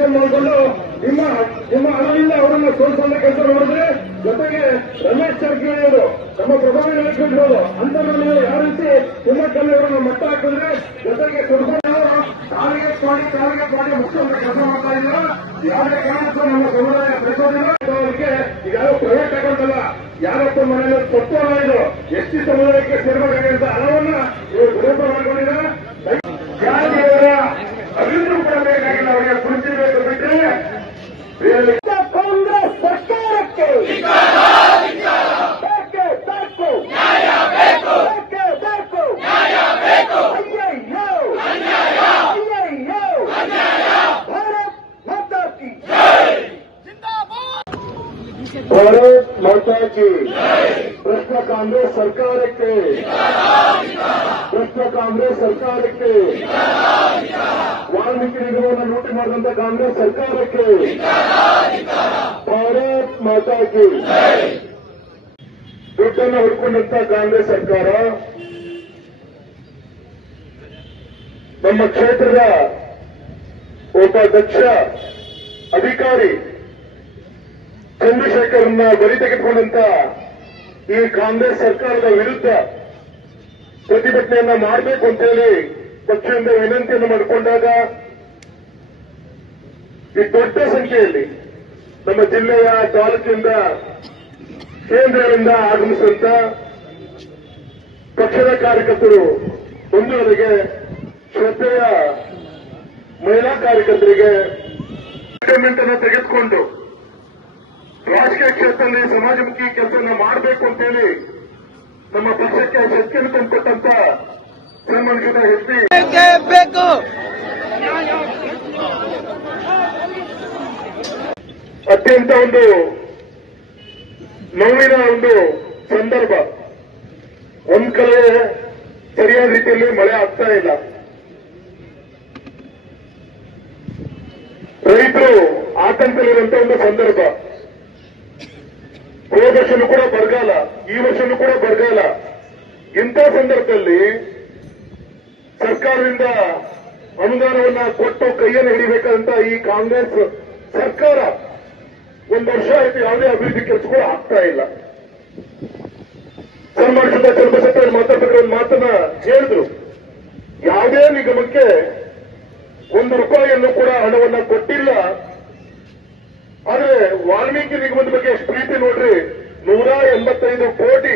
Election ಮಾಡಿಕೊಂಡು ನಿಮ್ಮ ನಿಮ್ಮ ಹಣದಿಂದ ಅವರನ್ನು ಸೋಲಿಸುವಂತ ಕೆಲಸ ಮಾಡಿದ್ರೆ ಜೊತೆಗೆ ರಮೇಶ್ ಜಾರಕಿಹೊಳಿ ನಮ್ಮ ನಡೆಸಿಕೊಂಡಿರೋದು ಅಂತ ಅಂತರಲ್ಲಿ ಯಾವ ರೀತಿ ನಿಮ್ಮ ಅವರನ್ನು ಮಟ್ಟ ಹಾಕಿದ್ರೆ ಜೊತೆಗೆ ಕುಟುಂಬದವರು ಟಾರ್ಗೆಟ್ ಮಾಡಿ ಟಾರ್ಗೆಟ್ ಮಾಡಿ ಮುಖ್ಯಮಂತ್ರಿ ಕೆಲಸ ಮಾಡ್ತಾ ಇದ್ದಾರೆ. ಯಾವುದೇ ಕಾರಣಕ್ಕೂ ನಮ್ಮ ಸಮುದಾಯ ಬೆಳೆಸೋದಿಲ್ಲ ಅವರಿಗೆ ಈಗ ಯಾರು ಪ್ರೈವೇಟ್ ಆಗೋದಲ್ಲ ಯಾರಪ್ಪ ಮನೆಯಲ್ಲಿ ಹಣ ಇದು ಎಸ್ ಸಮುದಾಯಕ್ಕೆ ಸೇರ್ಬೇಕಾಗಿದ್ದ ಹಣವನ್ನ ಇವರು ದುರುಪಯೋಗ ಮಾಡಿಕೊಂಡಿದ್ದಾರೆ ಜಾತಿಯವರ ಅಭಿವೃದ್ಧಿ ಕೂಡ ಬೇಕಾಗಿಲ್ಲ ಅವರಿಗೆ ಕುಳಿತಿರಬೇಕು ಬಿಟ್ಟರೆ ಬೇರೆ ಕಾಂಗ್ರೆಸ್ ಸರ್ಕಾರಕ್ಕೆ ಬೇಕೇ ಬೇಕು ಬೇಕೇ ಬೇಕು ಅಯ್ಯಯ್ಯೋ ಅಯ್ಯಯ್ಯೋ ಭಾರತ್ ಮಾತಾ ಕಿ ಭಾರತ್ ಮಾತಾ ಕಿ ಭ್ರಷ್ಟ ಕಾಂಗ್ರೆಸ್ ಸರ್ಕಾರಕ್ಕೆ. ಭ್ರಷ್ಟ ಕಾಂಗ್ರೆಸ್ ಸರ್ಕಾರಕ್ಕೆ. ವಾಲ್ಮೀಕಿ ನಿಗಮವನ್ನು ಲೂಟಿ ಮಾಡಿದಂತ ಕಾಂಗ್ರೆಸ್ ಸರ್ಕಾರಕ್ಕೆ. ಭಾರತ್ ಮಾತಾಕಿ ದುಡ್ಡನ್ನು ಹುಡ್ಕೊಂಡಂತ ಕಾಂಗ್ರೆಸ್ ಸರ್ಕಾರ. ನಮ್ಮ ಕ್ಷೇತ್ರದ ಒಬ್ಬ ದಕ್ಷ ಅಧಿಕಾರಿ ಚಂದ್ರಶೇಖರ್ನ ಬರಿ ತೆಗೆದುಕೊಂಡಂತ ಈ ಕಾಂಗ್ರೆಸ್ ಸರ್ಕಾರದ ವಿರುದ್ಧ ಪ್ರತಿಭಟನೆಯನ್ನ ಮಾಡಬೇಕು ಅಂತೇಳಿ ಪಕ್ಷದಿಂದ ವಿನಂತಿಯನ್ನು ಮಾಡಿಕೊಂಡಾಗ ಈ ದೊಡ್ಡ ಸಂಖ್ಯೆಯಲ್ಲಿ ನಮ್ಮ ಜಿಲ್ಲೆಯ ತಾಲೂಕಿನಿಂದ ಕೇಂದ್ರಗಳಿಂದ ಆಗಮಿಸಿದಂತ ಪಕ್ಷದ ಕಾರ್ಯಕರ್ತರು ಬಂದವರಿಗೆ ಶ್ರದ್ಧೆಯ ಮಹಿಳಾ ಕಾರ್ಯಕರ್ತರಿಗೆ ಅನ್ನು ತೆಗೆದುಕೊಂಡು ರಾಜಕೀಯ ಕ್ಷೇತ್ರದಲ್ಲಿ ಸಮಾಜಮುಖಿ ಕೆಲಸವನ್ನು ಮಾಡಬೇಕು ಅಂತೇಳಿ ನಮ್ಮ ಪಕ್ಷಕ್ಕೆ ಶಕ್ತಿಯನ್ನು ತಂದುಕೊಟ್ಟಂತ ಸನ್ಮಾನಿಸಿದ ಹೆಚ್ಚಿ ಬೇಕು. ಅತ್ಯಂತ ಒಂದು ನೋವಿನ ಒಂದು ಸಂದರ್ಭ. ಒಂದ್ ಕಡೆ ಸರಿಯಾದ ರೀತಿಯಲ್ಲಿ ಮಳೆ ಆಗ್ತಾ ಇಲ್ಲ. ರೈತರು ಆತಂಕದಲ್ಲಿರುವಂತಹ ಒಂದು ಸಂದರ್ಭ. ಹೋದ ವರ್ಷನೂ ಕೂಡ ಬರಗಾಲ, ಈ ವರ್ಷನೂ ಕೂಡ ಬರಗಾಲ. ಇಂಥ ಸಂದರ್ಭದಲ್ಲಿ ಸರ್ಕಾರದಿಂದ ಅನುದಾನವನ್ನ ಕೊಟ್ಟು ಕೈಯನ್ನು ಹಿಡಿಬೇಕಂತ ಈ ಕಾಂಗ್ರೆಸ್ ಸರ್ಕಾರ ಒಂದು ವರ್ಷ ಆಯ್ತು ಯಾವುದೇ ಅಭಿವೃದ್ಧಿ ಕೆಲಸಗಳು ಆಗ್ತಾ ಇಲ್ಲ ಸನ್ಮಾನಿಸಿದ ಚಂದ್ರಶೇಖರ್ ಮಾತಾಡ್ಬೇಕು ಒಂದು ಮಾತನ್ನ ಹೇಳಿದ್ರು ಯಾವುದೇ ನಿಗಮಕ್ಕೆ ಒಂದು ರೂಪಾಯಿಯನ್ನು ಕೂಡ ಹಣವನ್ನ ಕೊಟ್ಟಿಲ್ಲ ಆದ್ರೆ ವಾಲ್ಮೀಕಿ ನಿಗಮದ ಬಗ್ಗೆ ಎಷ್ಟು ಪ್ರೀತಿ ನೋಡ್ರಿ ನೂರ ಎಂಬತ್ತೈದು ಕೋಟಿ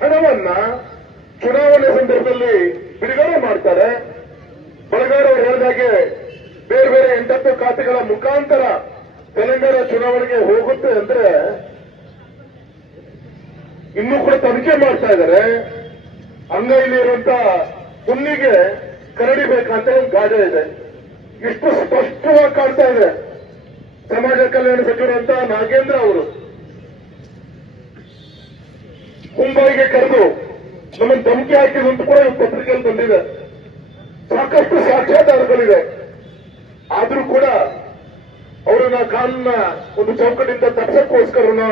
ಹಣವನ್ನ ಚುನಾವಣೆ ಸಂದರ್ಭದಲ್ಲಿ ಬಿಡುಗಡೆ ಮಾಡ್ತಾರೆ. ಬಳಗಾರ ಹೇಳಿದಾಗೆ ಬೇರೆ ಬೇರೆ ಎಂಟತ್ತು ಖಾತೆಗಳ ಮುಖಾಂತರ ತೆಲಂಗಾಣ ಚುನಾವಣೆಗೆ ಹೋಗುತ್ತೆ ಅಂದ್ರೆ ಇನ್ನೂ ಕೂಡ ತನಿಖೆ ಮಾಡ್ತಾ ಇದ್ದಾರೆ. ಅಂಗೈಲಿ ಇರುವಂತ ಹುಲ್ಲಿಗೆ ಕರಡಿಬೇಕಂತ ಒಂದು ಗಾದೆ ಇದೆ. ಇಷ್ಟು ಸ್ಪಷ್ಟವಾಗಿ ಕಾಣ್ತಾ ಇದೆ. ಸಮಾಜ ಕಲ್ಯಾಣ ಸಚಿವರಂತ ನಾಗೇಂದ್ರ ಅವರು. ಮುಂಬೈಗೆ ಕರೆದು ನಮ್ಮನ್ನು ಧಮಕಿ ಹಾಕಿದಂತ ಕೂಡ ಈ ಪತ್ರಿಕೆಯಲ್ಲಿ ಬಂದಿದೆ. ಸಾಕಷ್ಟು ಸಾಕ್ಷ್ಯಾಧಾರಗಳಿವೆ ಆದರೂ ಕೂಡ ಅವರನ್ನ ಕಾನೂನ ಒಂದು ಚೌಕಟ್ಟಿಂದ ತಪ್ಪಿಸಕ್ಕೋಸ್ಕರನೋ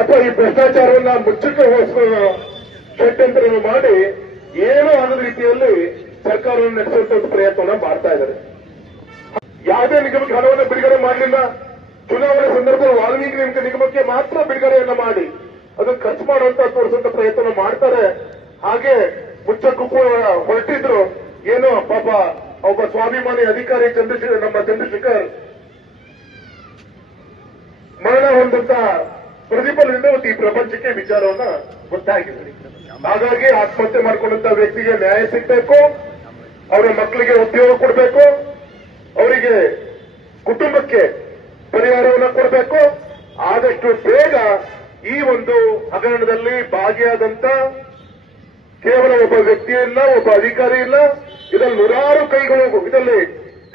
ಅಥವಾ ಈ ಭ್ರಷ್ಟಾಚಾರವನ್ನ ಮುಚ್ಚಕ್ಕೋಸ್ಕರ ಷಡ್ಯಂತ್ರವನ್ನು ಮಾಡಿ ಏನೋ ಅನ್ನೋ ರೀತಿಯಲ್ಲಿ ಸರ್ಕಾರವನ್ನು ನಡೆಸುವಂತ ಪ್ರಯತ್ನ ಮಾಡ್ತಾ ಇದ್ದಾರೆ. ಯಾವುದೇ ನಿಗಮಕ್ಕೆ ಹಣವನ್ನು ಬಿಡುಗಡೆ ಮಾಡಲಿಲ್ಲ. ಚುನಾವಣೆ ಸಂದರ್ಭದಲ್ಲಿ ವಾಲ್ಮೀಕಿ ನಿಗಮಕ್ಕೆ ಮಾತ್ರ ಬಿಡುಗಡೆಯನ್ನ ಮಾಡಿ. ಅದನ್ನು ಖರ್ಚು ಮಾಡುವಂತ ತೋರಿಸುವಂತ ಪ್ರಯತ್ನ ಮಾಡ್ತಾರೆ. ಹಾಗೆ ಮುಚ್ಚಕ್ಕೂ ಹೊರಟಿದ್ರು. ಏನು ಪಾಪ, ಒಬ್ಬ ಸ್ವಾಭಿಮಾನಿ ಅಧಿಕಾರಿ ಚಂದ್ರಶೇಖರ್, ನಮ್ಮ ಚಂದ್ರಶೇಖರ್. ಮರಣ ಹೊಂದಂತ ಪ್ರತಿಫಲದಿಂದ ಈ ಪ್ರಪಂಚಕ್ಕೆ ವಿಚಾರವನ್ನ ಗೊತ್ತಾಗಿದೆ. ಹಾಗಾಗಿ ಆತ್ಮಹತ್ಯೆ ಮಾಡಿಕೊಂಡಂತ ವ್ಯಕ್ತಿಗೆ ನ್ಯಾಯ ಸಿಗಬೇಕು. ಅವರ ಮಕ್ಕಳಿಗೆ ಉದ್ಯೋಗ ಕೊಡಬೇಕು. ಅವರಿಗೆ ಕುಟುಂಬಕ್ಕೆ ಪರಿಹಾರವನ್ನು ಕೊಡಬೇಕು. ಆದಷ್ಟು ಬೇಗ ಈ ಒಂದು ಹಗರಣದಲ್ಲಿ ಭಾಗಿಯಾದಂತ ಕೇವಲ ಒಬ್ಬ ವ್ಯಕ್ತಿ ಇಲ್ಲ, ಒಬ್ಬ ಅಧಿಕಾರಿ ಇಲ್ಲ. ಇದರಲ್ಲಿ ನೂರಾರು ಕೈಗಳು ಇದರಲ್ಲಿ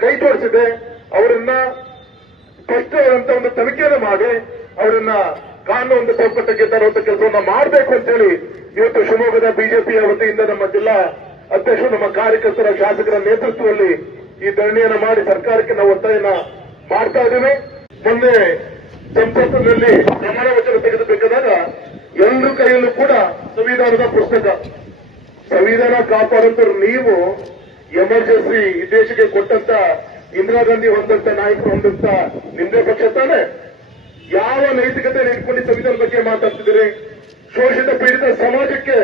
ಕೈ ತೋರಿಸಿದೆ. ಅವರನ್ನ ಸ್ಪಷ್ಟವಾದಂತ ಒಂದು ತನಿಖೆಯನ್ನು ಮಾಡಿ, ಅವರನ್ನ ಕಾನೂನು ಚೌಕಟ್ಟಕ್ಕೆ ತರುವಂತ ಕೆಲಸವನ್ನ ಮಾಡಬೇಕು ಅಂತೇಳಿ ಇವತ್ತು ಶಿವಮೊಗ್ಗದ ಬಿಜೆಪಿಯ ವತಿಯಿಂದ ನಮ್ಮ ಜಿಲ್ಲಾ ಅಧ್ಯಕ್ಷರು, ನಮ್ಮ ಕಾರ್ಯಕರ್ತರ ಶಾಸಕರ ನೇತೃತ್ವದಲ್ಲಿ ಈ ಧರಣಿಯನ್ನು ಮಾಡಿ ಸರ್ಕಾರಕ್ಕೆ ನಾವು ಒತ್ತಾಯನ ಮಾಡ್ತಾ ಇದ್ದೇವೆ. ಮೊನ್ನೆ ಸಂಸತ್ತಿನಲ್ಲಿ ಪ್ರಮಾಣ ಕೈಯಲ್ಲೂ ಕೂಡ ಸಂವಿಧಾನದ ಪುಸ್ತಕ. ಸಂವಿಧಾನ ಕಾಪಾಡಂತರು ನೀವು ಎಮರ್ಜೆನ್ಸಿ ಈ ದೇಶಕ್ಕೆ ಕೊಟ್ಟಂತ, ಇಂದಿರಾ ಗಾಂಧಿ ಹೊಂದಂತ, ನಾಯಕರು ಹೊಂದಂತ ನಿಮ್ದೇ ಪಕ್ಷ ತಾನೆ? ಯಾವ ನೈತಿಕತೆ ಇಟ್ಕೊಂಡು ಸಂವಿಧಾನ ಬಗ್ಗೆ ಮಾತಾಡ್ತಿದ್ದೀರಿ? ಶೋಷಿತ ಪೀಡಿತ ಸಮಾಜಕ್ಕೆ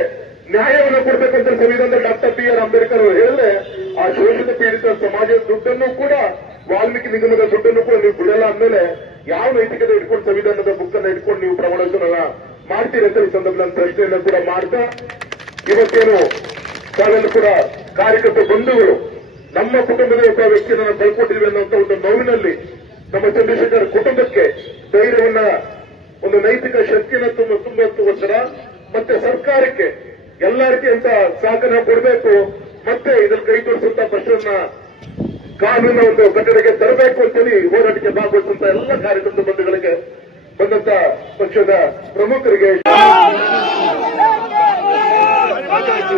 ನ್ಯಾಯವನ್ನು ಕೊಡಬೇಕಂತ ಸಂವಿಧಾನದ ಡಾಕ್ಟರ್ ಬಿ ಆರ್ ಅಂಬೇಡ್ಕರ್ ಅವರು ಹೇಳಿದ್ರೆ, ಆ ಶೋಷಿತ ಪೀಡಿತ ಸಮಾಜದ ದುಡ್ಡನ್ನು ಕೂಡ, ವಾಲ್ಮೀಕಿ ನಿಗಮದ ದುಡ್ಡನ್ನು ಕೂಡ ನೀವು ಬಿಡಲ್ಲ ಅಂದಮೇಲೆ ಯಾವ ನೈತಿಕತೆ ಇಟ್ಕೊಂಡು ಸಂವಿಧಾನದ ಬುಕ್ ಅನ್ನ ಇಟ್ಕೊಂಡು ನೀವು ಪ್ರಮಾಣ ವಚನ ಮಾಡ್ತೀರಿ ಅಂತ ಈ ಸಂದರ್ಭದಲ್ಲಿ ಪ್ರಶ್ನೆಯನ್ನು ಕೂಡ ಮಾಡ್ತಾ, ಇವತ್ತೇನು ತಾವೆಲ್ಲ ಕೂಡ ಕಾರ್ಯಕರ್ತ ಬಂಧುಗಳು ನಮ್ಮ ಕುಟುಂಬದ ಒಬ್ಬ ವ್ಯಕ್ತಿಯನ್ನು ಬಳಕೊಟ್ಟಿದ್ವಿ ಅನ್ನುವಂತ ಒಂದು ನೋವಿನಲ್ಲಿ ನಮ್ಮ ಚಂದ್ರಶೇಖರ್ ಕುಟುಂಬಕ್ಕೆ ಧೈರ್ಯವನ್ನ, ಒಂದು ನೈತಿಕ ಶಕ್ತಿಯನ್ನು ತುಂಬ ತುಂಬುವತ್ತರ ಮತ್ತೆ ಸರ್ಕಾರಕ್ಕೆ ಎಲ್ಲ ರೀತಿಯಂತ ಸಹಕಾರ ಕೊಡಬೇಕು, ಮತ್ತೆ ಇದ್ರಲ್ಲಿ ಕೈ ತೋರಿಸುವಂತ ಪಕ್ಷವನ್ನ ಕಾನೂನಿನ ಒಂದು ಕಟ್ಟಡಕ್ಕೆ ತರಬೇಕು ಅಂತೇಳಿ ಹೋರಾಟಕ್ಕೆ ಭಾಗವಹಿಸುವಂತ ಎಲ್ಲ ಕಾರ್ಯಕರ್ತ ಬಂಧುಗಳಿಗೆ ಬಂದಂತ ಪಕ್ಷದ ಪ್ರಮುಖರಿಗೆ ಸರ್ಕಾರಕ್ಕೆ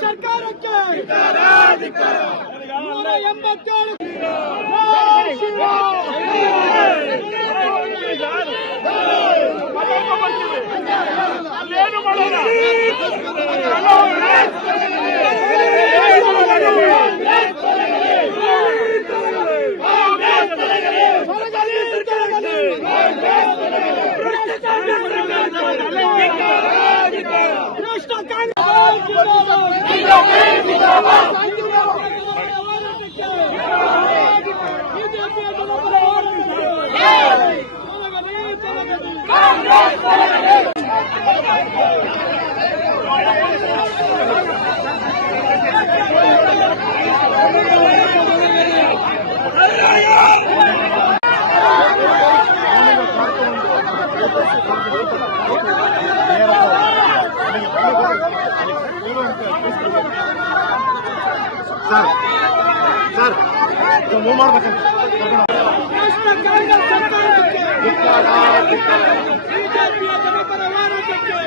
ಸರ್ಕಾರಕ್ಕೆ ಅಲ್ಲೇನು ಎಂಬತ್ತೇಳು ಇದು ಮೂವ್ ಮಾಡ್ಬೇಕಂತ ಭ್ರಷ್ಟ ಕಾಂಗ್ರೆಸ್ ಸರ್ಕಾರಕ್ಕೆ ಬಿಜೆಪಿಯ ಜನಪರ ಹೋರಾಟಕ್ಕೆ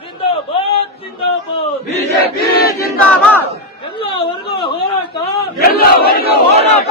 ಜಿಂದಾಬಾದ್ ಜಿಂದಾಬಾದ್ ಬಿಜೆಪಿ ಜಿಂದಾಬಾದ್. ಎಲ್ಲ ವರ್ಗ ಹೋರಾಟ. ಎಲ್ಲ ವರ್ಗ ಹೋರಾಟ.